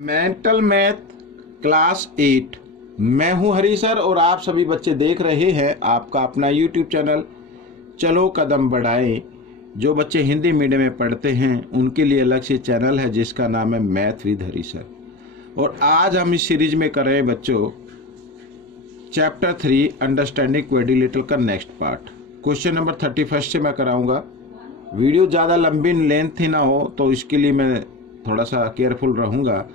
Mental math class 8। मैं हूं हरी sir और आप सभी बच्चे देख रहे हैं आपका अपना यूट्यूब चैनल चलो कदम बढ़ाएं। जो बच्चे हिंदी मीडियम में पढ़ते हैं उनके लिए अलग से चैनल है जिसका नाम है मैथ विद हरी सर। और आज हम इस सीरीज में कर रहे हैं बच्चों चैप्टर 3 अंडरस्टैंडिंग क्वाड्रिलेटरल का नेक्स्ट पार्ट। क्वेश्चन नंबर 31 से मैं कराऊंगा। वीडियो ज़्यादा लंबी लेंथ ही ना हो तो इसके लिए मैं थोड़ा सा केयरफुल रहूँगा।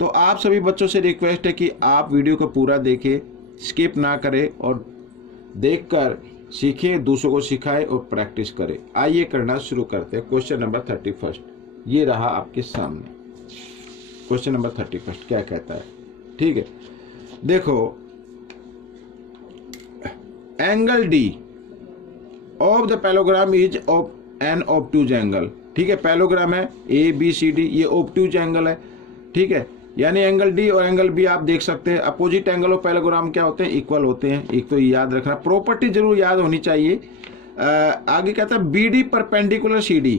तो आप सभी बच्चों से रिक्वेस्ट है कि आप वीडियो को पूरा देखें, स्किप ना करें और देखकर सीखें, दूसरों को सिखाएं और प्रैक्टिस करें। आइए करना शुरू करते हैं। क्वेश्चन नंबर 31 ये रहा आपके सामने। क्वेश्चन नंबर 31 क्या कहता है, ठीक है। देखो, angle D of the parallelogram is of an obtuse angle, ठीक है। पैलोग्राम है ए बी सी डी, ये ऑब्ट्यूज एंगल है, ठीक है। यानी एंगल डी और एंगल बी आप देख सकते हैं। अपोजिट एंगल और पैलोग्राम क्या होते हैं, इक्वल होते हैं। एक तो याद रखना, प्रॉपर्टी जरूर याद होनी चाहिए। आगे कहता है B D perpendicular C D,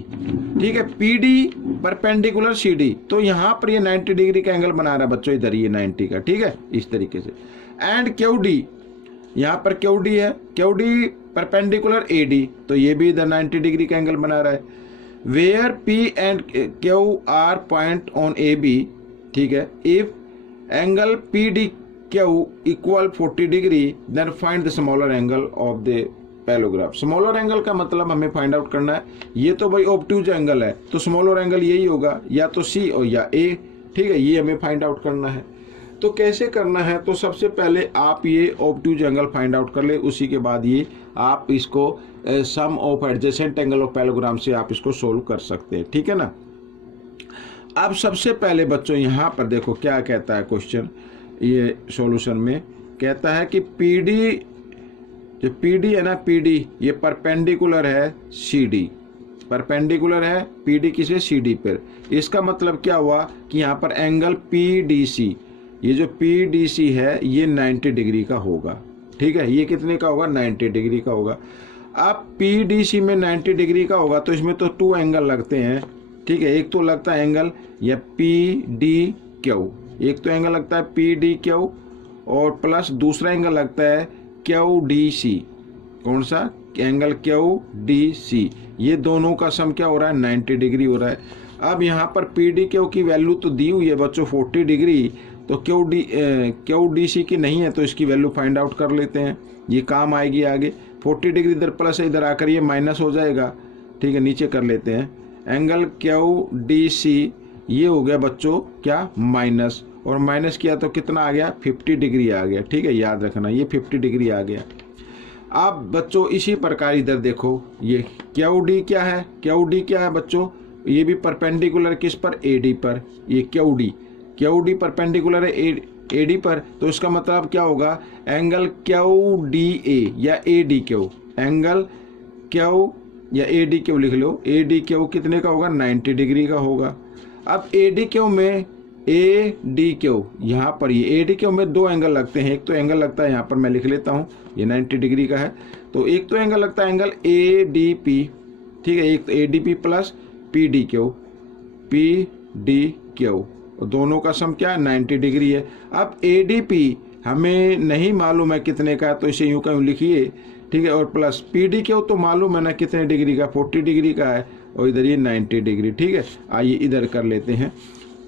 ठीक है। P D perpendicular C D, तो यहाँ पर ये 90 डिग्री का एंगल बना रहा है बच्चों, इधर ये 90 का, ठीक है, इस तरीके से। एंड क्यू डी, यहाँ पर क्यू डी है, Q D perpendicular A D, तो ये भी इधर 90 डिग्री का एंगल बना रहा है। Where P and Q are point on A B, ठीक है। If angle P D Q equal 40 degree then find the smaller angle of the parallelogram. Smaller angle का मतलब हमें फाइंड आउट करना है। ये तो भाई ऑब्ट्यूज एंगल है तो स्मॉलर एंगल यही होगा, या तो सी और या ए, ठीक है। ये हमें फाइंड आउट करना है। तो कैसे करना है, तो सबसे पहले आप ये ऑब्ट्यूज एंगल फाइंड आउट कर ले, उसी के बाद ये आप इसको sum of adjacent angle of parallelogram से आप इसको सोल्व कर सकते हैं, ठीक है ना। अब सबसे पहले बच्चों यहाँ पर देखो क्या कहता है क्वेश्चन, ये सॉल्यूशन में कहता है कि पीडी, जो पीडी है ना, पीडी ये परपेंडिकुलर है सीडी, परपेंडिकुलर है पीडी किसे, सीडी पर। इसका मतलब क्या हुआ कि यहाँ पर एंगल पीडीसी, ये जो पीडीसी है ये 90 डिग्री का होगा, ठीक है। ये कितने का होगा, 90 डिग्री का होगा। अब पीडीसी में 90 डिग्री का होगा तो इसमें तो 2 एंगल लगते हैं, ठीक है। एक तो लगता है एंगल या पी डी क्यू, एक तो एंगल लगता है पी डी क्यू और प्लस दूसरा एंगल लगता है क्यू डी सी। कौन सा एंगल, क्यू डी सी। ये दोनों का सम क्या हो रहा है, 90 डिग्री हो रहा है। अब यहाँ पर पी डी क्यू की वैल्यू तो दी हुई है बच्चों 40 डिग्री, तो क्यू डी सी की नहीं है तो इसकी वैल्यू फाइंड आउट कर लेते हैं, ये काम आएगी आगे। 40 डिग्री इधर प्लस है, इधर आकर ये माइनस हो जाएगा, ठीक है। नीचे कर लेते हैं एंगल क्यू डी सी, ये हो गया बच्चों क्या, माइनस, और माइनस किया तो कितना आ गया, 50 डिग्री आ गया, ठीक है। याद रखना ये 50 डिग्री आ गया। अब बच्चों इसी प्रकार इधर देखो, ये क्यू डी क्या है, क्यू डी क्या है बच्चों, ये भी परपेंडिकुलर किस पर, ए डी पर। ये क्यू डी परपेंडिकुलर है ए डी पर, तो इसका मतलब क्या होगा, एंगल क्यू डी ए या A D Q, angle Q या ए डी क्यू लिख लो, ए डी क्यू कितने का होगा, 90 डिग्री का होगा। अब ए डी क्यू में ए डी क्यू, यहाँ पर ये ए डी क्यू में 2 एंगल लगते हैं। एक तो एंगल लगता है, यहाँ पर मैं लिख लेता हूँ, ये 90 डिग्री का है, तो एक तो एंगल लगता है एंगल ए डी पी, ठीक है। एक तो A D P plus P D Q, दोनों का सम क्या है, 90 डिग्री है। अब ए डी पी हमें नहीं मालूम है कितने का, तो इसे यूँ कहीं लिखिए, ठीक है। और प्लस पी डी क्यू तो मालूम है ना कितने डिग्री का, 40 डिग्री का है, और इधर ये 90 डिग्री, ठीक है। आइए इधर कर लेते हैं,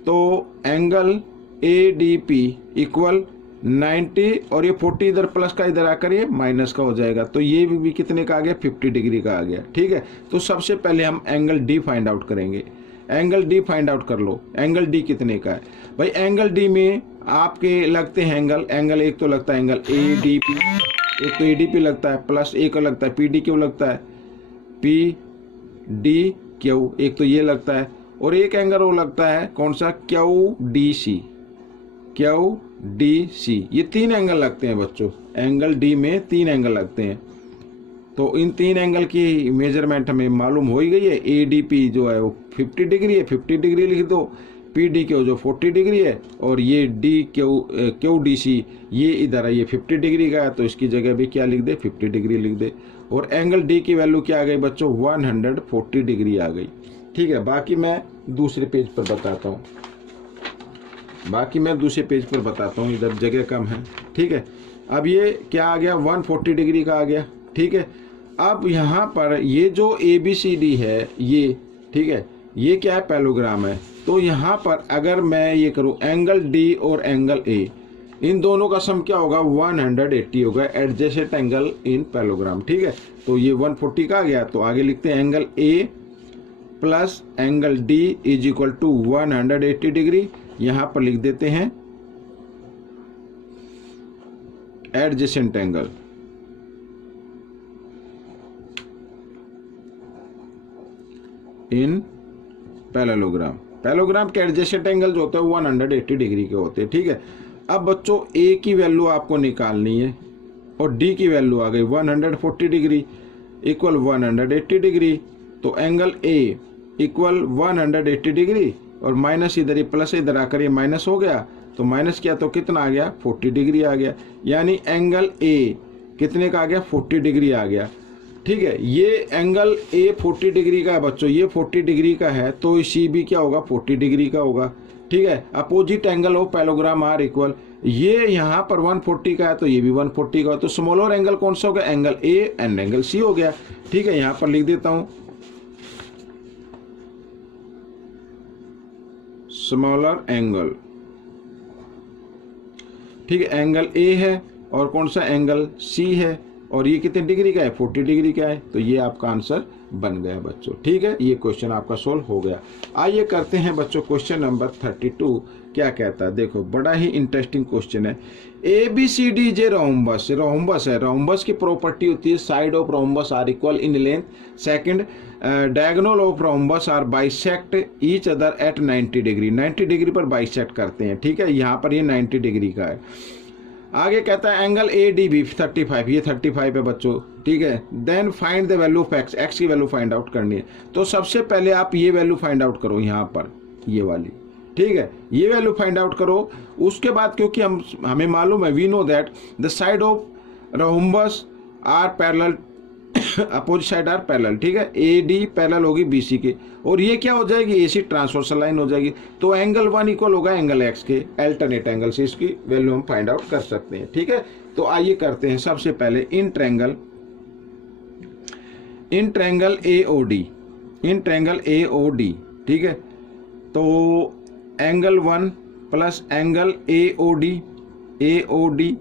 तो angle A D P equal 90 और ये 40 इधर प्लस का, इधर आकर ये माइनस का हो जाएगा, तो ये भी कितने का आ गया, 50 डिग्री का आ गया, ठीक है। तो सबसे पहले हम एंगल डी फाइंड आउट करेंगे। एंगल डी फाइंड आउट कर लो, एंगल डी कितने का है भाई। एंगल डी में आपके लगते हैं एंगल एक तो लगता है एंगल ए डी पी, एक तो ए डी पी लगता है, प्लस एक और लगता है पी डी क्यू लगता है, पी डी क्यू, एक तो ये लगता है, और एक एंगल वो लगता है कौन सा, क्यू डी सी, ये 3 एंगल लगते हैं बच्चों। एंगल डी में 3 एंगल लगते हैं, तो इन 3 एंगल की मेजरमेंट हमें मालूम हो ही गई है। ए डी पी जो है वो 50 डिग्री है, 50 डिग्री लिख दो। पी डी क्यू जो 40 डिग्री है, और ये डी क्यू डी सी ये इधर है, ये 50 डिग्री का है, तो इसकी जगह भी क्या लिख दे, 50 डिग्री लिख दे। और एंगल डी की वैल्यू क्या आ गई बच्चों, 140 डिग्री आ गई, ठीक है। बाकी मैं दूसरे पेज पर बताता हूँ। बाकी मैं दूसरे पेज पर बताता हूँ, इधर जगह कम है। ठीक है, अब ये क्या आ गया 140 डिग्री का आ गया। ठीक है, अब यहाँ पर ये जो ABCD है ये, ठीक है, ये क्या है पैलोग्राम है। तो यहाँ पर अगर मैं ये करूँ एंगल D और एंगल A, इन दोनों का सम क्या होगा 180 होगा, एडजेसेंट एंगल इन पैलोग्राम। ठीक है, तो ये 140 का आ गया। तो आगे लिखते हैं angle A plus angle D is equal to 180 degree. यहाँ पर लिख देते हैं adjacent angle in parallelogram. Parallelogram के एडजेसेंट एंगल जो होते हैं 180 डिग्री के होते हैं। ठीक है, अब बच्चों A की वैल्यू आपको निकालनी है और D की वैल्यू आ गई 140 डिग्री इक्वल 180 डिग्री। तो एंगल A इक्वल 180 डिग्री और माइनस इधर ही प्लस इधर आकर ये माइनस हो गया, तो माइनस किया तो कितना आ गया 40 डिग्री आ गया। यानी एंगल A कितने का आ गया 40 डिग्री आ गया। ठीक है, ये एंगल A 40 डिग्री का है बच्चों, ये 40 डिग्री का है, तो C भी क्या होगा 40 डिग्री का होगा। ठीक है, अपोजिट एंगल हो पैरेललोग्राम आर इक्वल, ये यहाँ पर 140 का है तो ये भी 140 का हो, तो स्मॉलर एंगल कौन सा हो गया angle A and angle C हो गया। ठीक है, यहाँ पर लिख देता हूं स्मॉलर एंगल। ठीक है, एंगल A है और कौन सा एंगल C है, और ये कितने डिग्री का है 40 डिग्री का है। तो ये आपका आंसर बन गया बच्चों। ठीक है, ये क्वेश्चन आपका सोल्व हो गया। आइए करते हैं बच्चों क्वेश्चन नंबर 32 क्या कहता है। देखो बड़ा ही इंटरेस्टिंग क्वेश्चन है। ABCD जे रोम्बस, रोम्बस है, रोम्बस की प्रॉपर्टी होती है side of rhombus are equal in length. Second, diagonal of rhombus are bisect each other at 90 degree, 90 degree पर बाइसेक्ट करते हैं। ठीक है, यहाँ पर ये 90 डिग्री का है। आगे कहता है एंगल ADB 35, ये 35 है बच्चों। ठीक है, then find the value of x, x की वैल्यू फाइंड आउट करनी है। तो सबसे पहले आप ये वैल्यू फाइंड आउट करो यहाँ पर, ये वाली। ठीक है, ये वैल्यू फाइंड आउट करो। उसके बाद क्योंकि हमें मालूम है we know that the side of rhombus are parallel, opposite side are parallel. ठीक है, AD पैरेलल होगी BC के, और ये क्या हो जाएगी AC ट्रांसवर्सल लाइन हो जाएगी। तो एंगल 1 इक्वल होगा एंगल X के, अल्टरनेट एंगल से इसकी वैल्यू हम फाइंड आउट कर सकते हैं। ठीक है, तो आइए करते हैं सबसे पहले in triangle AOD, in triangle AOD। ठीक है, तो एंगल 1 प्लस एंगल AOD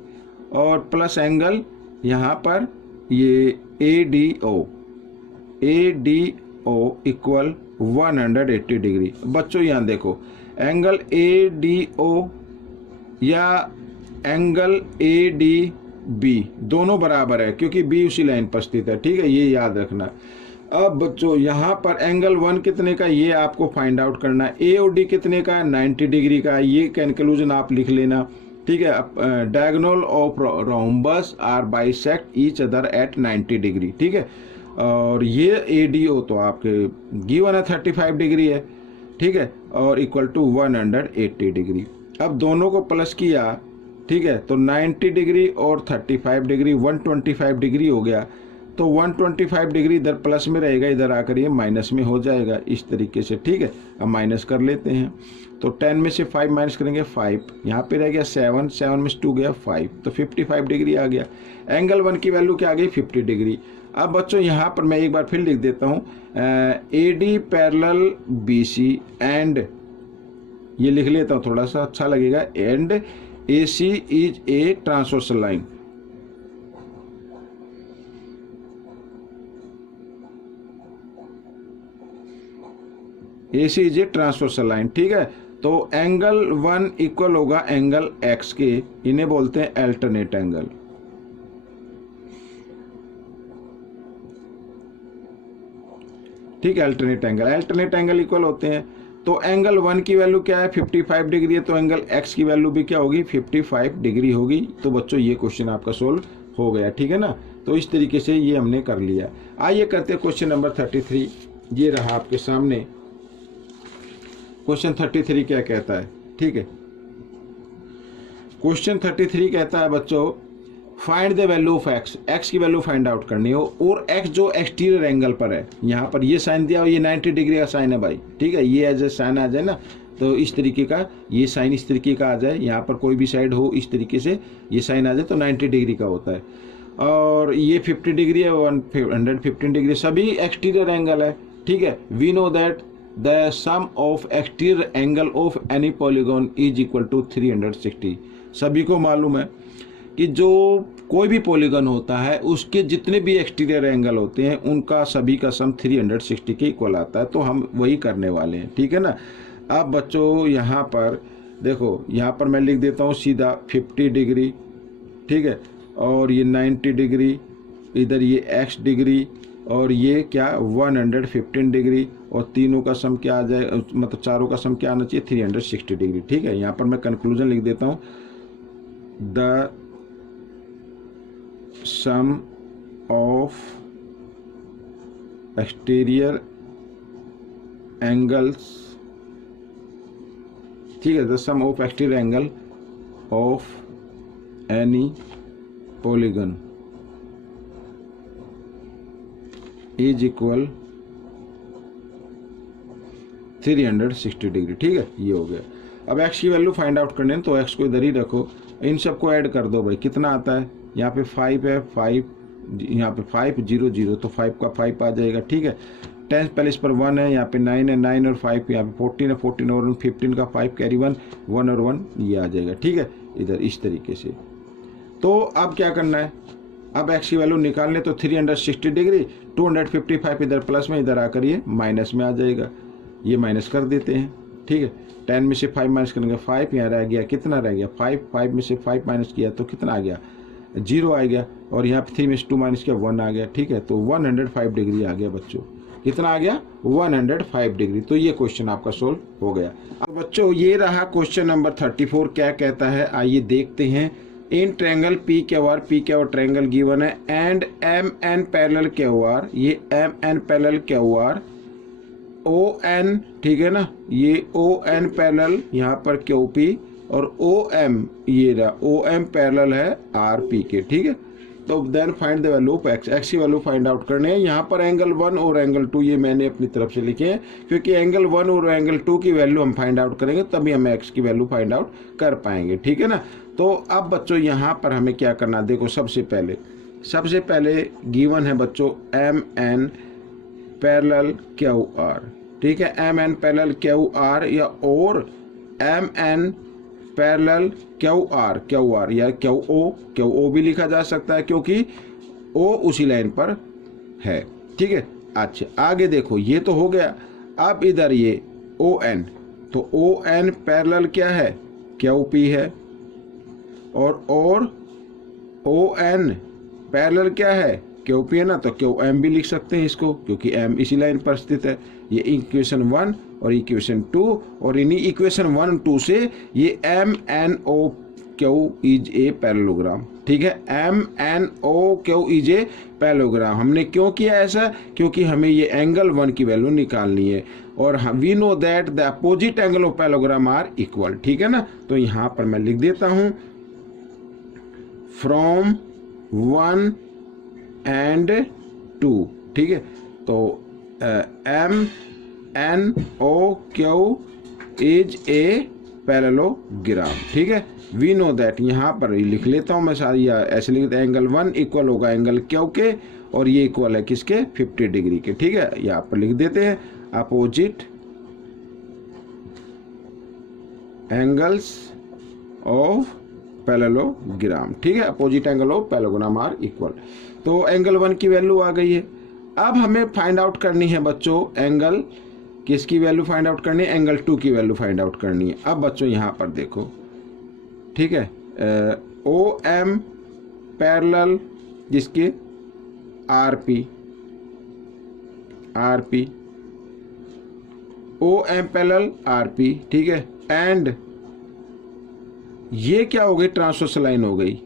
और प्लस एंगल यहाँ पर ये ADO इक्वल 180 डिग्री। बच्चों यहाँ देखो एंगल ADO या एंगल ADB दोनों बराबर है क्योंकि B उसी लाइन पर स्थित है। ठीक है, ये याद रखना। अब बच्चों यहाँ पर एंगल 1 कितने का ये आपको फाइंड आउट करना है, AOD कितने का 90 डिग्री का, ये कंक्लूजन आप लिख लेना। ठीक है, diagonal of rhombus are bisect each other at 90 degree. ठीक है, और ये ADO तो आपके गिवन है 35 डिग्री है। ठीक है, और इक्वल टू 180 डिग्री। अब दोनों को प्लस किया, ठीक है, तो 90 डिग्री और 35 डिग्री 125 डिग्री हो गया। तो 125 डिग्री इधर प्लस में रहेगा, इधर आकर ये माइनस में हो जाएगा इस तरीके से। ठीक है, अब माइनस कर लेते हैं। तो 10 में से 5 माइनस करेंगे 5, यहाँ पे रह गया 7, 7 में से 2 गया 5, तो 55 डिग्री आ गया। एंगल 1 की वैल्यू क्या आ गई 50 डिग्री। अब बच्चों यहाँ पर मैं एक बार फिर लिख देता हूँ AD पैरेलल BC एंड, ये लिख लेता हूँ थोड़ा सा अच्छा लगेगा, and AC is a transversal line. AC is a transversal line. ठीक है, तो एंगल 1 इक्वल होगा एंगल X के, इन्हें बोलते हैं अल्टरनेट एंगल। ठीक है, अल्टरनेट एंगल इक्वल होते हैं। तो एंगल 1 की वैल्यू क्या है 55 डिग्री है, तो एंगल X की वैल्यू भी क्या होगी 55 डिग्री होगी। तो बच्चों ये क्वेश्चन आपका सोल्व हो गया। ठीक है ना, तो इस तरीके से ये हमने कर लिया। आइए करते हैं क्वेश्चन नंबर 33। ये रहा आपके सामने क्वेश्चन 33 क्या कहता है। ठीक है, क्वेश्चन 33 कहता है बच्चों find the value of x, x की वैल्यू फाइंड आउट करनी हो, और x जो एक्सटीरियर एंगल पर है, यहाँ पर ये साइन दिया हो, ये 90 डिग्री का साइन है भाई। ठीक है, ये एज ए साइन आ जाए ना, तो इस तरीके का ये साइन इस तरीके का आ जाए, यहाँ पर कोई भी साइड हो इस तरीके से ये साइन आ जाए तो 90 डिग्री का होता है। और ये 50 डिग्री है, 115 डिग्री, सभी एक्सटीरियर एंगल है। ठीक है, we know that the sum of exterior angle of any polygon is equal to 360। सभी को मालूम है कि जो कोई भी पॉलीगन होता है उसके जितने भी एक्सटीरियर एंगल होते हैं उनका सभी का सम 360 के इक्वल आता है, तो हम वही करने वाले हैं। ठीक है ना। अब बच्चों यहाँ पर देखो, यहाँ पर मैं लिख देता हूँ सीधा 50 डिग्री, ठीक है, और ये 90 डिग्री, इधर ये x डिग्री, और ये क्या 115 डिग्री, और तीनों का सम क्या आ जाए, मतलब चारों का सम क्या आना चाहिए 360 डिग्री। ठीक है, यहाँ पर मैं कंक्लूजन लिख देता हूँ, the sum of exterior angles, ठीक है, the sum of exterior angle of any polygon is equal 360 degree. ठीक है, ये हो गया। अब x की वैल्यू फाइंड आउट करने, तो x को इधर ही रखो, इन सबको ऐड कर दो भाई, कितना आता है, यहाँ पे 5 है, 5 यहाँ पे 5 0 0, तो 5 का 5 आ जाएगा। ठीक है, 10 पहले इस पर 1 है, यहाँ पे 9 है, 9 और 5 यहाँ पे 14 है, 14 और 15 का 5 कैरी 1 1 और 1 ये आ जाएगा। ठीक है, इधर इस तरीके से। तो अब क्या करना है, अब x की वैल्यू निकालने, तो 360 डिग्री 255 इधर प्लस में, इधर आकर ये माइनस में आ जाएगा, ये माइनस कर देते हैं। ठीक है, 10 में से 5 माइनस करेंगे 5, यहाँ रह गया, कितना रह गया 5, 5 में से 5 माइनस किया तो कितना आ गया 0 आ गया, और यहाँ पे 3 में से 2 माइनस किया 1 आ गया। ठीक है, तो 105 डिग्री आ गया बच्चों, कितना आ गया 105 डिग्री। तो ये क्वेश्चन आपका सोल्व हो गया। अब बच्चों ये रहा क्वेश्चन नंबर 34, क्या कहता है आइए देखते हैं। In triangle P Q R triangle given है and M N parallel Q R, ये M N parallel Q R, O N, ठीक है ना, ये ओ एन पैरेलल यहाँ पर क्यू पी, और ओ एम ये रहा ओ एम पैरेलल है आर पी के। ठीक है, तो then find the value of x, x की वैल्यू फाइंड आउट करने हैं। यहाँ पर एंगल 1 और एंगल 2 ये मैंने अपनी तरफ से लिखे हैं, क्योंकि एंगल 1 और एंगल 2 की वैल्यू हम फाइंड आउट करेंगे तभी हम एक्स की वैल्यू फाइंड आउट कर पाएंगे। ठीक है ना। तो अब बच्चों यहाँ पर हमें क्या करना, देखो सबसे पहले गिवन है बच्चों M N parallel Q R. ठीक है, M N parallel Q R या और M N parallel Q R या क्यू ओ भी लिखा जा सकता है, क्योंकि ओ उसी लाइन पर है। ठीक है, अच्छा आगे देखो, ये तो हो गया। अब इधर ये ओ एन, तो ओ एन पैरेलल क्या है क्यू पी है, और ओ एन पैरेलल क्या है क्यू पी है ना, तो क्यू एम भी लिख सकते हैं इसको, क्योंकि एम इसी लाइन पर स्थित है। ये इक्वेशन 1 और इक्वेशन 2, और इन्हीं इक्वेशन 1 और 2से ये M N O Q is a parallelogram. ठीक है, M N O Q is a parallelogram. हमने क्यों किया ऐसा, क्योंकि हमें ये एंगल 1 की वैल्यू निकालनी है, और we know that the opposite angle of parallelogram are equal. ठीक है ना, तो यहाँ पर मैं लिख देता हूँ फ्रॉम 1 एंड 2। ठीक है, तो M N O Q is a parallelogram. ठीक है, वी नो दैट, यहाँ पर लिख लेता हूँ मैं सारी, ऐसे लिख देता, एंगल 1 इक्वल होगा एंगल क्यू के, और ये इक्वल है किसके 50 डिग्री के। ठीक है, यहाँ पर लिख देते हैं अपोजिट एंगल्स ऑफ पैरेललोग्राम। ठीक है, opposite angle of parallelogram are equal. तो एंगल 1 की वैल्यू आ गई है। अब हमें फाइंड आउट करनी है बच्चों एंगल किसकी वैल्यू फाइंड आउट करनी है, एंगल 2 की वैल्यू फाइंड आउट करनी है। अब बच्चों यहाँ पर देखो, ठीक है, ओ एम पैरेलल जिसके R P O M parallel R P. ठीक है, एंड ये क्या हो गई, ट्रांसवर्सल लाइन हो गई,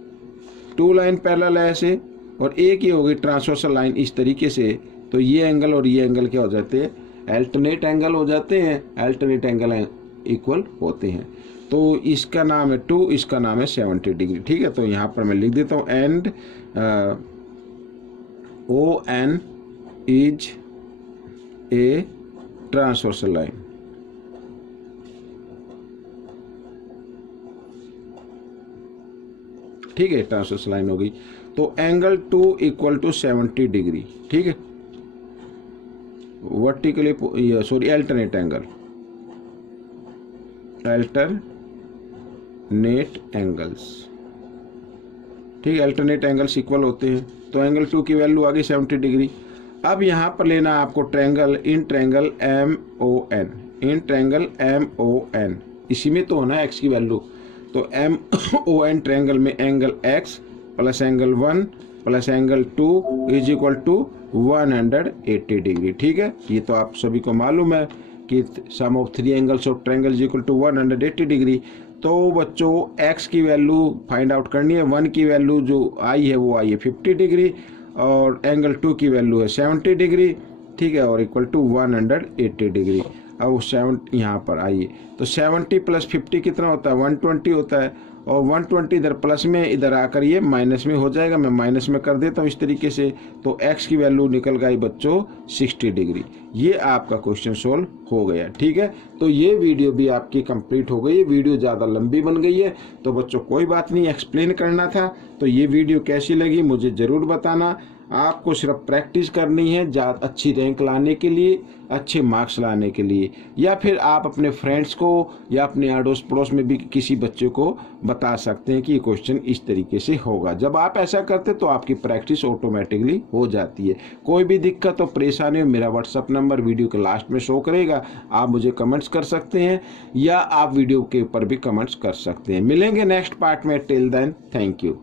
2 लाइन पैरेलल है ऐसे, और एक ये हो गई ट्रांसवर्सल लाइन इस तरीके से। तो ये एंगल और ये एंगल क्या हो जाते हैं, अल्टरनेट एंगल हो जाते हैं, अल्टरनेट एंगल इक्वल होते हैं। तो इसका नाम है 2, इसका नाम है 70 डिग्री। ठीक है, तो यहाँ पर मैं लिख देता हूँ and O N is a transversal line. ठीक है, ट्रांसवर्स लाइन हो गई। तो एंगल 2 इक्वल टू 70 डिग्री, ठीक है, vertically sorry alternate angle, alternate angles, ठीक है, अल्टरनेट एंगल्स इक्वल होते हैं। तो एंगल 2 की वैल्यू आ गई 70 डिग्री। अब यहाँ पर लेना आपको triangle, in triangle MON, in triangle MON, इसी में तो होना है x की वैल्यू। तो MON ट्रायंगल में angle x plus angle 1 plus angle 2 is equal to 180 degree, ठीक है। ये तो आप सभी को मालूम है कि sum of 3 angles of triangle is equal to 180 degree. तो बच्चों x की वैल्यू फाइंड आउट करनी है। 1 की वैल्यू जो आई है वो आई है 50 डिग्री और एंगल 2 की वैल्यू है 70 डिग्री, ठीक है, और इक्वल टू 180 डिग्री। अब 7 यहाँ पर आइए, तो 70 प्लस 50 कितना होता है, 120 होता है, और 120 इधर प्लस में, इधर आकर ये माइनस में हो जाएगा। मैं माइनस में कर देता हूँ इस तरीके से। तो x की वैल्यू निकल गई बच्चों 60 डिग्री। ये आपका क्वेश्चन सोल्व हो गया, ठीक है। तो ये वीडियो भी आपकी कंप्लीट हो गई। वीडियो ज़्यादा लंबी बन गई है तो बच्चों कोई बात नहीं, एक्सप्लेन करना था। तो ये वीडियो कैसी लगी मुझे ज़रूर बताना। आपको सिर्फ प्रैक्टिस करनी है अच्छी रैंक लाने के लिए, अच्छे मार्क्स लाने के लिए, या फिर आप अपने फ्रेंड्स को या अपने अड़ोस पड़ोस में भी किसी बच्चे को बता सकते हैं कि ये क्वेश्चन इस तरीके से होगा। जब आप ऐसा करते तो आपकी प्रैक्टिस ऑटोमेटिकली हो जाती है। कोई भी दिक्कत और परेशानी हो, मेरा व्हाट्सअप नंबर वीडियो के लास्ट में शो करेगा, आप मुझे कमेंट्स कर सकते हैं या आप वीडियो के ऊपर भी कमेंट्स कर सकते हैं। मिलेंगे नेक्स्ट पार्ट में, टिल देन थैंक यू।